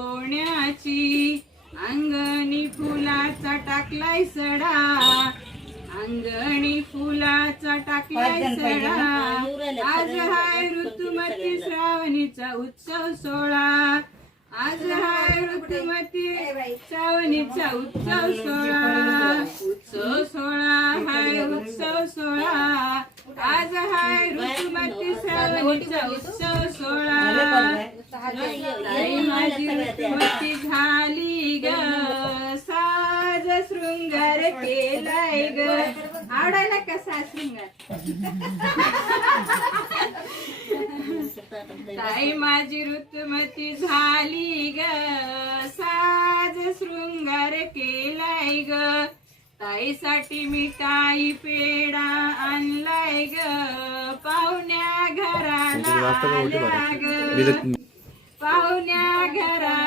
सोन्याची अंगणी फुलाचा टाकलाय सडा. अंगणी फुलाचा टाकलाय सडा. आज हाय ऋतुमती श्रावणीचा उत्सव सोहळा. आज हाय ऋतुमती श्रावणीचा उत्सव सोहळा. उत्सव सोहळा हाय उत्सव सोहळा. आज हाय ऋतुमती श्रावणीचा उत्सव सोहळा. माझी ऋतुमती झाली ग. साज शृंगार केलाय ग. आवडायला कसा शृंगार? ताई माझी ऋतुमती झाली ग. साज शृंगार केलाय ग. ताईसाठी मिठाई पेडा आणलाय ग. पाहुण्या घराला आल्या ग. pagará.